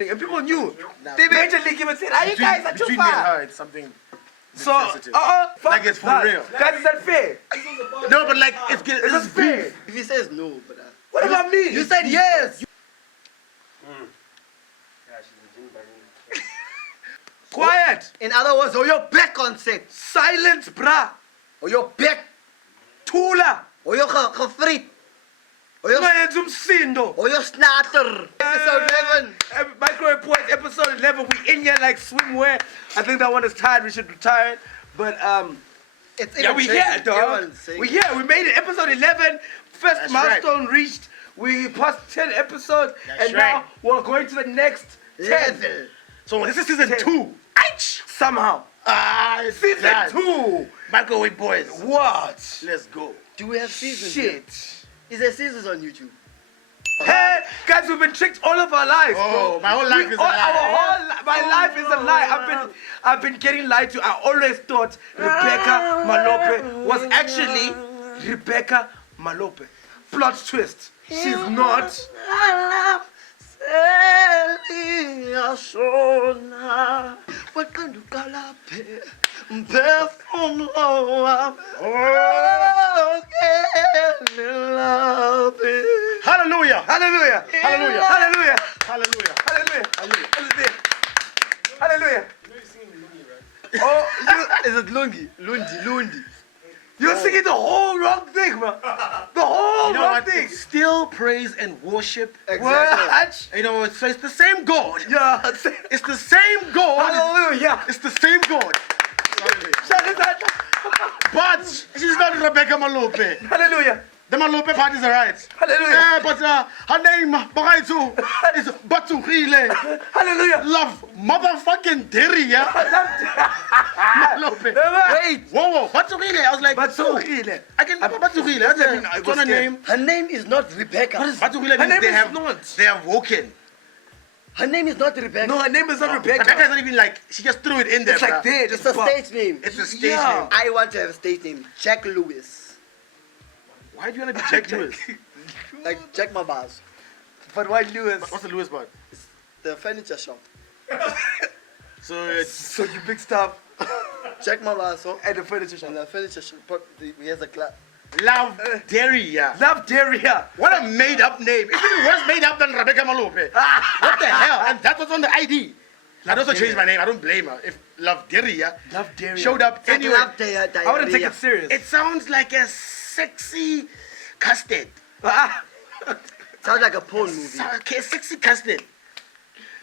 And people knew. They majorly give it said, "Are you guys are too Between me and far?" her, it's something. So, sensitive. fuck Like it's for that. real. Guys, is that fair? No, but like it's Is that fair? If he says no, but What about me? you said yes. Quiet. In other words, or you're back on set, Silence, bruh. or you're back, Tula. or you're gefriet, or you're Ungayenza umsindo. or you're snatter. Episode 11. Micro Report, episode 11. We in here like swimwear. I think that one is tired. We should retire it. But It's yeah, we here, dog. Everyone's saying We here. We made it. Episode 11. First That's milestone reached. We passed 10 episodes, That's and right. now we're going to the next 10. level. So this is season 2. Somehow. It's Season done. 2. Microwave boys. What? Let's go. Do we have seasons? Shit. Is there seasons on YouTube? Hey, guys, we've been tricked all of our lives, Oh, bro. my whole life is a lie. My life is a lie. I've been getting lied to. I always thought Rebecca Malope was actually Rebecca Malope. Plot twist. She's not. What can you call up? Perfume Hallelujah. Hallelujah. Hallelujah. Hallelujah. Hallelujah. Hallelujah. Hallelujah. Hallelujah. Oh, Is it Lungi? Lundi. you're singing the whole wrong thing, man. The whole You know wrong what? thing. It's still praise and worship. Exactly. What? You know, it's the same God. Yeah. It's the same God. Hallelujah. It's the same God. Shut it down. But she's not Rebecca Malope. Hallelujah. The Malope part is alright. Hallelujah. But her name, Bagaitu, is Batugile. Hallelujah. Love motherfucking Derry, yeah? Malope. Wait, Whoa. Batugile. I was like, But so really. I can Batugile. That's I mean, I a was Tona scared. name. her name is not Rebecca. Batugile Her means name they is have not. They have woken. Her name is not Rebecca. No, her name is not Rebecca's Rebecca. not even like, she just threw it in there. It's like bruh. there, It's just a pop. stage name. It's a stage Yeah. name. I want to have a stage name. Jack Lewis. Why do you want to be Jack Lewis? Like Jack Mabaz. But why Lewis? What's the Lewis part? The furniture shop. So it's So you big stuff Jack Mabaz. So, at the furniture shop. and the furniture shop. He has a clap. Love Derry, yeah. Love Daria. What a made up name. It's even worse made up than Rebecca Malope. What the hell? And that was on the ID. I'd also changed my name. I don't blame her. If Love Derry, yeah, Love Daria. showed up Jack anyway. Love Diarrhea. I wouldn't take it serious. It sounds like a sexy custard. Sounds like a porn movie. Okay, sexy custard.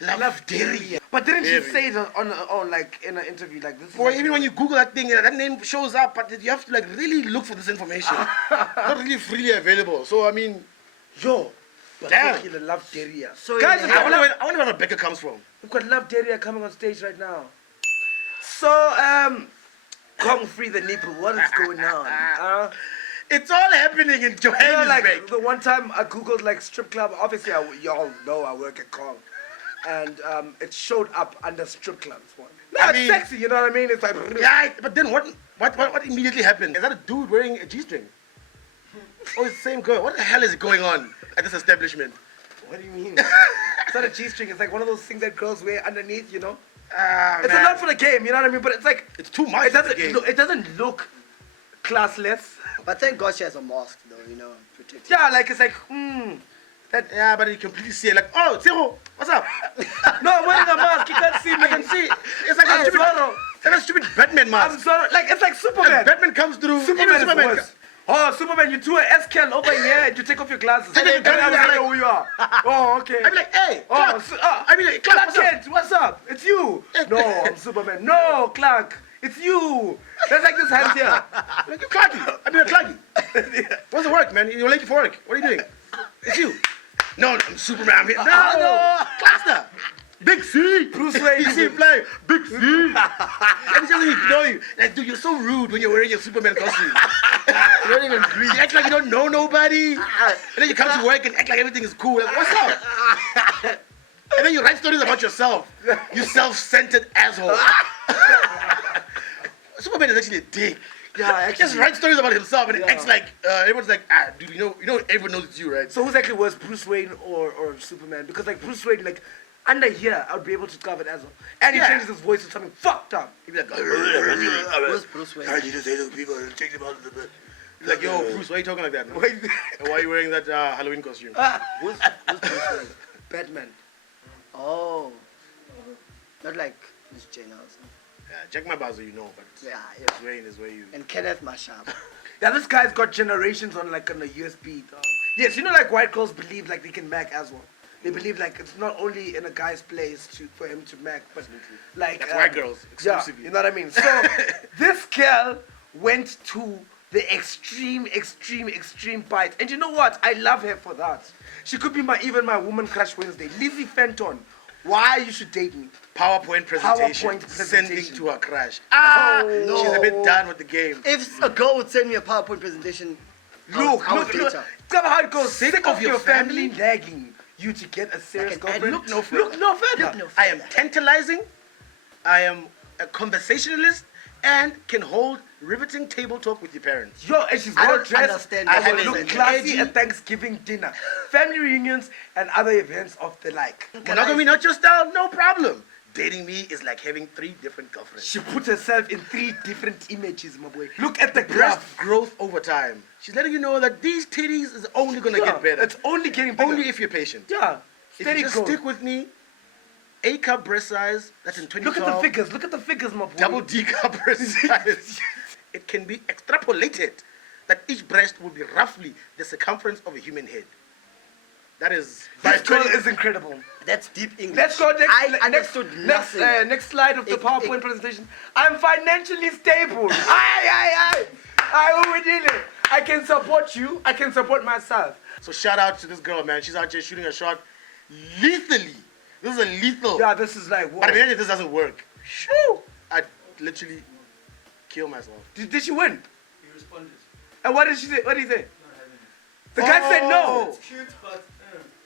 Love Derry. But didn't she Daria. say it on like in an interview like this? Is Boy, like, even when you Google that thing, that name shows up, but you have to like really look for this information. Not really freely available. So I mean, yo, but Damn. look, Love Daria. So Guys, in we've got I wonder where Rebecca comes from. Love Daria coming on stage right now. So Kong Free the Nipple, what is going on? It's all happening in You know, Johannesburg. like the one time I googled like strip club. Obviously, y'all know I work at Kong, and it showed up under strip clubs. No, I it's mean- sexy. You know what I mean? It's like Yeah, but then what immediately happened? Is that a dude wearing a G-string? Oh, it's the same girl. What the hell is going on at this establishment? What do you mean? It's not a G-string. It's like one of those things that girls wear underneath. You know, Ah, it's man. a lot for the game. You know what I mean? But it's like It's too much. it for the doesn't. game. Look, it doesn't look classless. But thank God she has a mask, though, you know, protect. Yeah, like it's like Yeah, but you completely see it like, oh, Zero, what's up? No, I'm wearing a mask. You can't see me. I can see. It's like I'm a stupid, Zorro. it's like a stupid Batman I'm mask. sorry. Like it's like And Superman. Batman comes through. Superman even is worse. Oh, Superman, you do an S-Cal over here and you take off your glasses. Take off your glasses, I like- know who you are. Oh, okay. I'm like, hey, Oh, Clark. I mean, like, Clark, Clark what's up? Kent, what's up? It's you. No, I'm Superman. No, Clark, it's you. There's like this hand here. Like, you're Clarky. I mean, you're Clarky. What's the work, man? You're late for work. What are you doing? It's you. No, I'm Superman. I'm here. No, Cluster. Big C. Bruce Wayne. You see him play. Big C. And he doesn't even know you. Like, dude, you're so rude when you're wearing your Superman costume. You don't even greet. You act like you don't know nobody. And then you come to work and act like everything is cool. Like, what's up? And then you write stories about yourself. You self-centered asshole. Superman is actually a dick. Yeah, actually. Just write stories about himself and Yeah. acts like everyone's like, dude, you know, everyone knows it's you, right? So who's actually worse, Bruce Wayne or Superman? Because like Bruce Wayne, like under here, I would be able to cover it as well. And he Yeah. changes his voice to something fucked up. He'd be like, Who's Bruce Wayne? I need to say to people and take them out of the bed. He's like, yo, Bruce, why are you talking like that, man? Wait. And why are you wearing that Halloween costume? Who's Bruce Wayne? Batman. Oh. Not like Miss Jane Austen. Yeah, Jack Mabazo, you know, but Yeah, yeah. Bruce Wayne is where you... And Kenneth Mashaba. Yeah, this guy's got generations on like on a USB. Dog. Yes, you know, like white girls believe like they can mac as well. They believe like it's not only in a guy's place for him to mac, but like That's white girls, Yeah, exclusively. you know what I mean. So this girl went to the extreme bite, and you know what? I love her for that. She could be even my woman crush Wednesday, Lizzie Fenton. Why you should date me? PowerPoint presentation. PowerPoint Sending presentation. to her crush. no. She's a bit done with the game. If a girl would send me a PowerPoint presentation, Look, I would look, date look. her. Tell how it goes. Sick Sick of of your your family nagging you to get a serious Like an ad. girlfriend. Look no further. Look no further. Look no I am tantalizing, I am a conversationalist, and can hold riveting table talk with your parents. Yo, and she's I well don't dressed. understand I that. will look Edgy. classy at Thanksgiving dinner, family reunions, and other events of the like. Monogamy not your style, no problem. Dating me is like having 3 different girlfriends. She put herself in 3 different images, my boy. Look at the Breast graph. growth over time. She's letting you know that these titties is only gonna get better. It's only getting better. Only if you're patient. Yeah. If Steady you just growth. stick with me, A cup breast size, that's in Look 2012. at the figures. Look at the figures, my boy. Double D cup breast size. It can be extrapolated that each breast will be roughly the circumference of a human head. That is This girl is incredible. That's deep English. Let's go next. I understood nothing. Next slide of the Ik- PowerPoint presentation. I'm financially stable. I who we did it. I can support you. I can support myself. So shout out to this girl, man. She's out here shooting a shot lethally. This is a lethal. Yeah, this is like. Whoa. But imagine if this doesn't work. Shoo! I'd literally kill myself. Did she win? He responded. And what did she say? What did he say? Not having it. The guy said no. It's cute, but.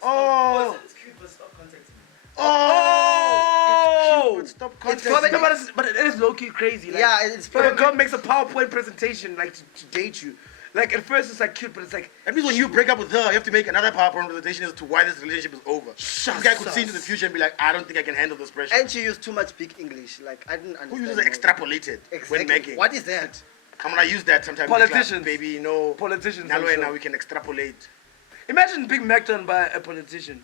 Oh. It's cute, but stop contacting me. Oh! But stop It's contacting probably- No, but it is low key crazy. Like, Yeah, it's if a probably- girl makes a PowerPoint presentation like to date you. Like at first it's like cute, but it's like That means when you break up with her, you have to make another PowerPoint presentation as to why this relationship is over. Shut This guy could up. see into the future and be like, I don't think I can handle this pressure. And she used too much big English. Like, I didn't understand. Who uses what- extrapolated Exactly. when making? What is that? I'm gonna use that sometime. in class, Politicians. baby, you know. Politicians, Now I'm and sure. now we can extrapolate. imagine being macked on by a politician.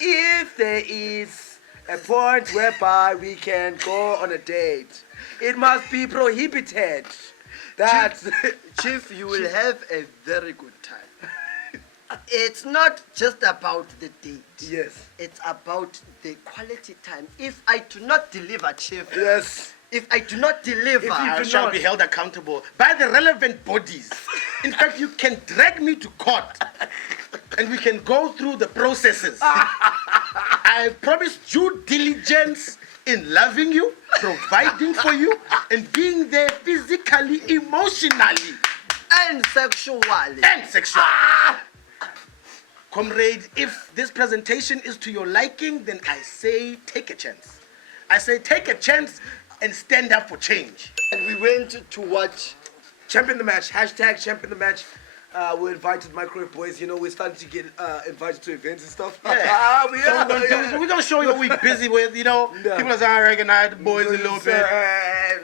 If there is a point whereby we can go on a date, it must be prohibited. That's Chief, you will have a very good time. It's not just about the date. yes, It's about the quality time. If I do not deliver, Chief, yes. if I do not deliver, If you I do shall not- be held accountable by the relevant bodies. In fact, you can drag me to court and we can go through the processes. I promise due diligence in loving you, providing for you, and being there physically, emotionally, and sexually. and sexually. Comrade, if this presentation is to your liking, then I say take a chance. I say take a chance and stand up for change. And we went to watch. Champion the match. Hashtag champion the match. We're invited microwave boys. You know, we're starting to get invited to events and stuff. Yeah. we So are. we're gonna show you what we're busy with, you know. Yeah. People are starting to recognize the boys a little bit.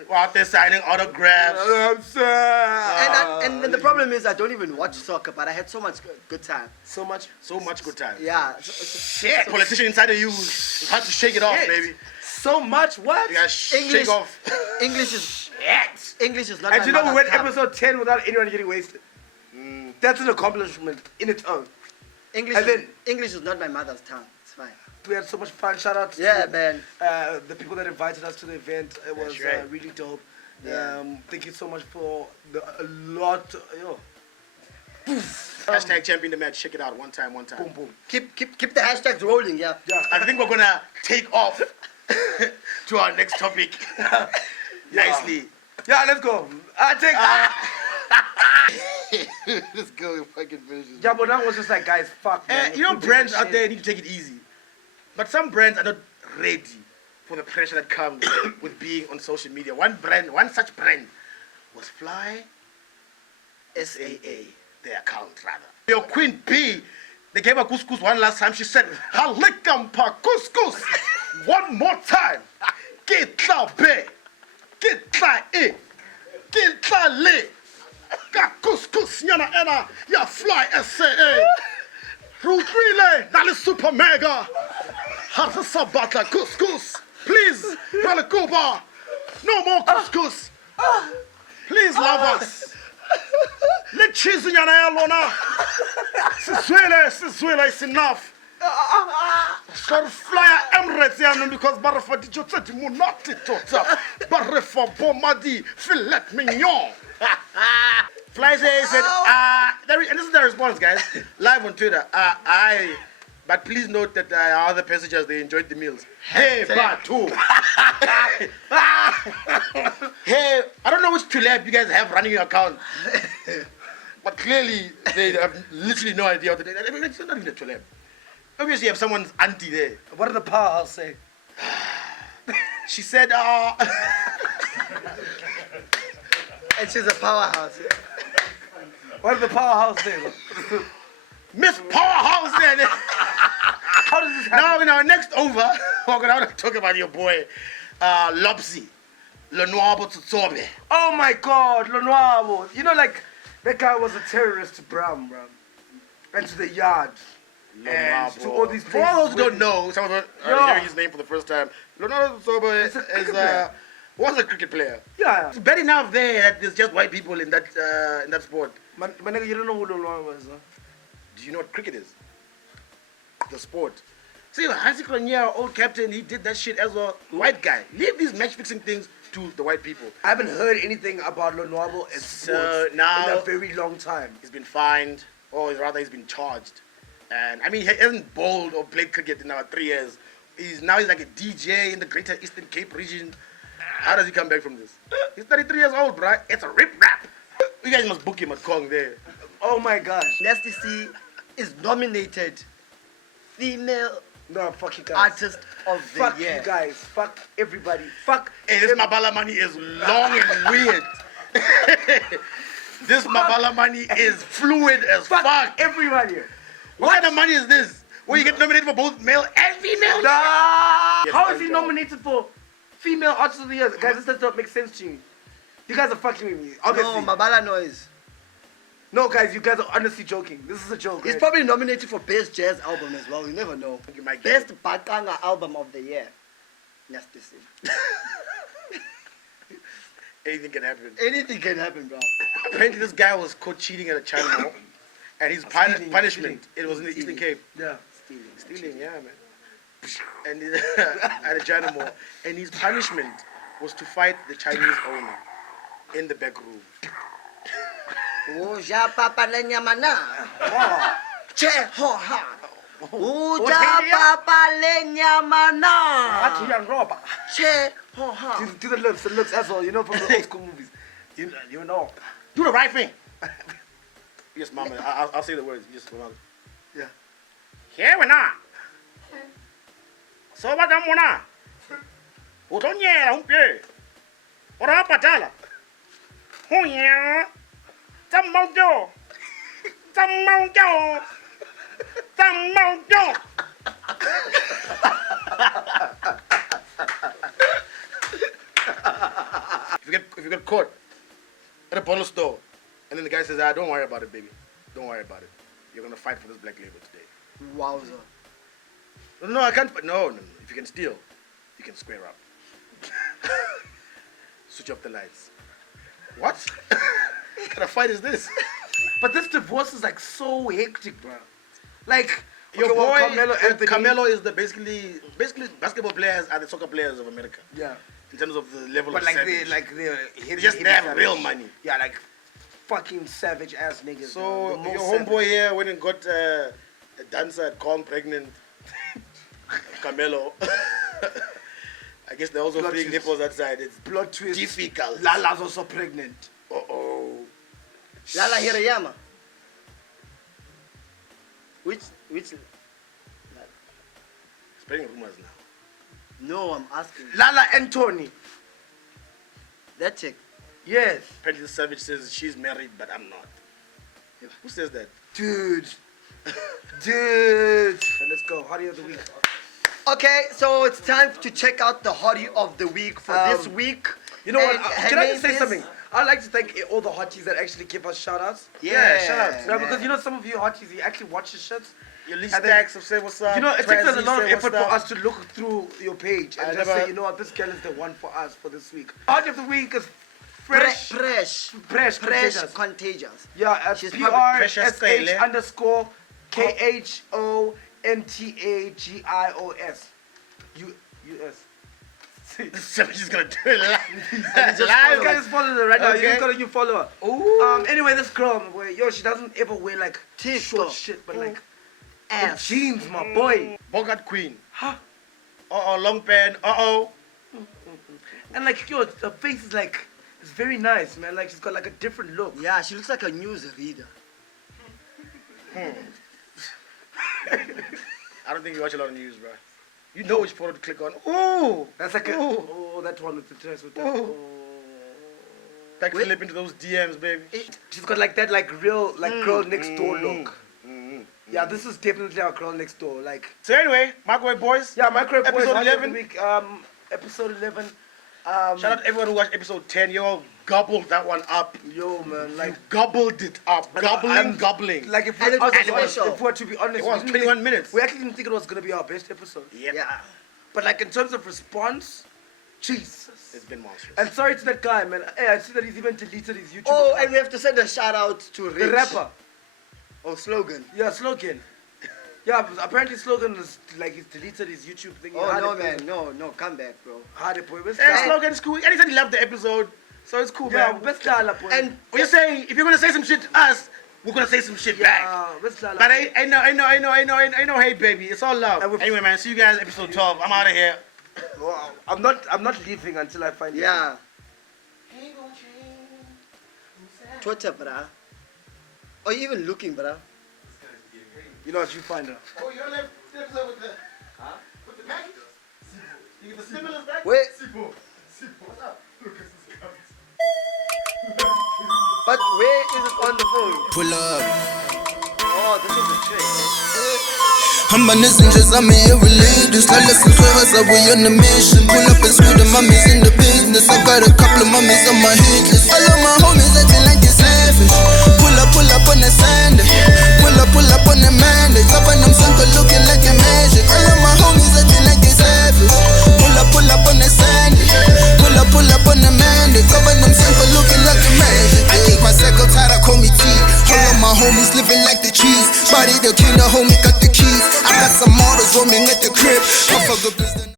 We're out there signing autographs. I'm sorry. And then the problem is I don't even watch soccer, but I had so much good time. So much. So much good time. Yeah. Shit. Politician inside of you is hard to shake it off, Shit. baby. So much what? You gotta shake English- off. English is Shit. English is not And my you know we mother's went tongue. episode 10 without anyone getting wasted. That's an accomplishment in its own. English, and then- English is not my mother's tongue. It's fine. We had so much fun. Shout out to Yeah, man. the people that invited us to the event. It was That's right. really dope. Yeah. Thank you so much for a lot. Yo, Hashtag champion the match. Check it out one time. boom, boom. Keep the hashtags rolling, yeah. Yeah. I think we're gonna take off to our next topic. Nicely. Yeah, let's go. I think. Let's go and fucking finish this. Yeah, but that was just like, guys, fuck, man. You know, If we brands did out shit- there need to take it easy. But some brands are not ready for the pressure that comes with being on social media. One such brand was Fly SAA, their account rather. Your Queen B, they gave her couscous one last time. She said, "Halikampa couscous." One more time. Kitla be, kitla e, kitla le. Ka couscous nyana ena ya Fly SAA. Rutrile nali super mega. Harsa sabata couscous. Please, Ralakuba. No more couscous. Please love us. Let cheese nyana ya lona. Sizwele is enough. Sir Flyer Emirates yanu because barafa di jotsa di munati tota. Barafa bomadi filet mignon. Fly said, and this is the response, guys, live on Twitter. But please note that other passengers, they enjoyed the meals. Hey, Batu. Hey, I don't know which tulip you guys have running your account. But clearly, they have literally no idea what it is. I mean, it's not even a tulip. Obviously, you have someone's auntie there. What did the powerhouse say? She said, And she's a powerhouse. What did the powerhouse say? Miss Powerhouse there. How does this happen? Now, in our next over, we're going to talk about your boy, Lopsy. Lenoir Tsobe. Oh my God, Lonoabo. You know, like, that guy was a terrorist to Bram, bro. And to the yard. And to all these For places. all those who don't know, some of us are hearing his name for the first time. Lenoir Tsobe was a cricket player. Yeah. It's bad enough there that there's just white people in that sport. Man, nigga, you don't know who Lonoabo is, huh? Do you know what cricket is? The sport. See, Hansi Cronje, old captain, he did that shit as a white guy. Leave these match fixing things to the white people. I haven't heard anything about Lonoabo in sports now- in a very long time. He's been fined, or rather he's been charged. And I mean, he hasn't bowled or played cricket in about 3 years. He's like a DJ in the Greater Eastern Cape region. How does he come back from this? He's 33 years old, bruh. It's a rip rap. You guys must book him at Kong there. Oh my gosh. Nasty C is nominated female No, fuck you guys. artist of the Fuck year. you guys. Fuck everybody. Fuck. Hey, this Mabala money is long and weird. This Mabala money is fluid as Fuck fuck. everybody. What kind of money is this? Where you get nominated for both male and female? Nah. Yes, How good is he job. nominated for female artist of the year? Guys, this does not make sense to me. You guys are fucking with me. Obviously. No, Mabala Noise. No, guys, you guys are honestly joking. This is a joke. He's right? probably nominated for Best Jazz Album as well. You never know. You might get Best Bakanga Album of the Year. Nasty C. anything can happen. Anything can happen, bro. Apparently, this guy was caught cheating at a China mall, and his Stealing, punishment, it was in the Eastern Cape. Yeah. Stealing, yeah, man. And at a China mall, and his punishment was to fight the Chinese owner in the back room. Uja papa le nyamana. Oh. Che ho ha. Uja papa le nyamana. Young robber. Che ho ha. Do the lips as well, you know, from the old school movies. You know. Do the right thing. Yes, mama. I'll say the words. Just mama. Yeah. Here we are. So what am I? Utonyera umpe. Ora patala. Hunya. Tamaujo. Tamaujo. Tamaujo. If you get caught at a bottle store, and then the guy says, don't worry about it, baby. Don't worry about it. You're gonna fight for this black label today. Wowza. No, I can't. No. If you can steal, you can square up. Switch off the lights. What? What kind of fight is this? But this divorce is like so hectic, bro. Like Your okay, well, boy, Carmelo Anthony. Carmelo is the basically basketball players are the soccer players of America Yeah. in terms of the level But of like savage. they have savage. real money. Yeah, like fucking savage ass niggas. So bro. The most your savage. homeboy here went and got a dancer at Kong pregnant. Carmelo. I guess they're also Blood big twist. nipples outside. It's Plot twist. difficult. Lala's also pregnant. Uh-oh. Lala Hirayama. Which Spreading rumors now. No, I'm asking. Lala Anthony. That chick. Yes. Apparently the Savage says she's married, but I'm not. Who says that? Dude. Dude. So let's go. Hottie of the week. Okay, so it's time to check out the hottie of the week for this week. You know what? And her Can I name just say is- something? I'd like to thank all the hotties that actually give us shout outs. Yeah, shout out. Yeah, because you know some of you hotties, you actually watch the shit. Your Lee And then- Stacks have said what's up. You know, it takes us a Twazzy lot of said effort what's for up. us to look through your page and I just never- say, you know what, this girl is the one for us for this week. Hottie of the week is Fresh. Fresh Fresh Contagious. Contagious. Yeah, She's Precious Kyle. _KHONTAGIOS. U.S. See. Savage is gonna do it live. This guy just followed her right now. You Okay. just got a new follower. Ooh. Anyway, this girl, boy, yo, she doesn't ever wear like TikTok. short shit, but like Ass. jeans, my boy. Bogart Queen. Huh? Long pen. And like, yo, her face is like, it's very nice, man. Like, she's got like a different look. Yeah, she looks like a news reader. I don't think you watch a lot of news, bro. You know which photo to click on. Ooh. That's like a, Ooh. oh, that one with the dress with that. Ooh. Oh. Back Wait. flip into those DMs, baby. She's got like that, like real, like girl next door look. Mm-hmm. Yeah, this is definitely our girl next door. Like, So anyway, Microwave Boys. yeah, Microwave Boys, Episode Hottie of the 11. week, episode 11. Shout out to everyone who watched episode 10. You all gobbled that one up. Yo, man, like, You gobbled it up. Gobbling. like if And we it was if special. we're to be honest, It was we didn't 21 think- minutes. We actually didn't think it was gonna be our best episode. Yep. Yeah. But like in terms of response, Jesus. It's been monstrous. And sorry to that guy, man. Hey, I see that he's even deleted his YouTube. Oh, account. and we have to send a shout out to Rich. the rapper. Oh, slogan. Yeah, Slogan. Yeah, but apparently Slogan is like he's deleted his YouTube thing. Oh, Hard no, it, man. No, come back, bro. Hard it, boy. Best Yeah, guy. Slogan's cool. And he said he loved the episode. So it's cool, Yeah, man. best guy, boy. And What you're saying, if you're gonna say some shit to us, we're gonna say some shit back. yeah, best guy. But I know, hey baby, it's all love. And we've- Anyway, man, see you guys episode 12. I'm out of here. Wow. I'm not leaving until I find it. yeah. Twitter, bruh. Or you even looking, bruh. You know what you find her. Oh, you're left episode with the package? You get the stimulus back? Wait. What's up? But where is it on the phone? Pull up. Oh, this is a trick. I'm on this and just I'm here religious. Like listen to us, we on the mission. Pull up and screw the mummies in the business. I got a couple of mummies on my hit list. All of my homies acting like they savage. Pull up on the sand. Pull up on the man. They top on them single looking like a magic. All of my homies acting like they savage. Pull up on the sand. Pull up on the man. They cover them single looking like a magic. I keep my circle tight, I call me T. All of my homies living like the cheese. Body the king, the homie got the keys. I got some models roaming at the crib. I fuck up business.